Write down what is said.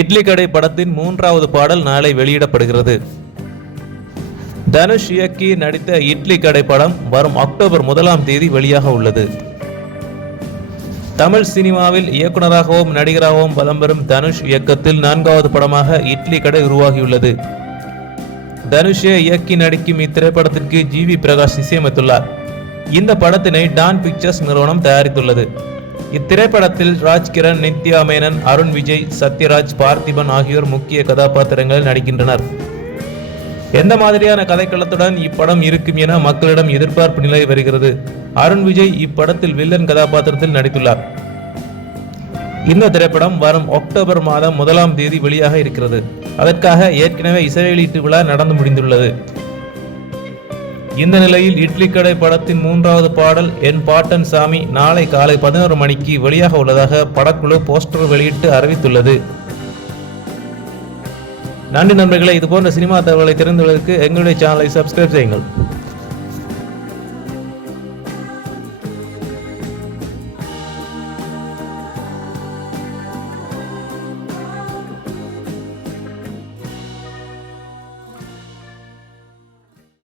இட்லி கடை படத்தின் 3வது பாடல் நாளை வெளியிடப்படுகிறது. தனுஷ் இயக்கி நடித்த இட்லி கடை படம் வரும் அக்டோபர் 1ஆம் தேதி வெளியாக உள்ளது. தமிழ் சினிமாவில் இயக்குனராகவும் நடிகராகவும் வலம் பெறும் தனுஷ் இயக்கத்தில் 4வது படமாக இட்லி கடை உருவாகியுள்ளது. தனுஷை இயக்கி நடிக்கும் இத்திரைப்படத்திற்கு ஜி.வி. பிரகாஷ் இசையமைத்துள்ளார். இந்த படத்தினை டான் பிக்சர்ஸ் நிறுவனம் தயாரித்துள்ளது. இத்திரைப்படத்தில் ராஜ்கிரண், நித்யா மேனன், அருண் விஜய், சத்யராஜ், பார்த்திபன் ஆகியோர் முக்கிய கதாபாத்திரங்களில் நடிக்கின்றனர். எந்த மாதிரியான கதைக்களத்துடன் இப்படம் இருக்கும் என மக்களிடம் எதிர்பார்ப்பு நிலை வருகிறது. அருண் விஜய் இப்படத்தில் வில்லன் கதாபாத்திரத்தில் நடித்துள்ளார். இந்த திரைப்படம் வரும் அக்டோபர் மாதம் 1ஆம் தேதி வெளியாக இருக்கிறது. அதற்காக ஏற்கனவே இசை வெளியீட்டு விழா நடந்து முடிந்துள்ளது. இந்த நிலையில் இட்லி கடை படத்தின் 3வது பாடல் என் பாட்டன் சாமி நாளை காலை 11 மணிக்கு வெளியாக உள்ளதாக படக்குழு போஸ்டர் வெளியிட்டு அறிவித்துள்ளது. நன்றி நண்பர்களே, இதுபோன்ற சினிமா தகவலை தெரிந்து கொள்வதற்கு எங்களுடைய சேனலை சப்ஸ்கிரைப் செய்யுங்கள்.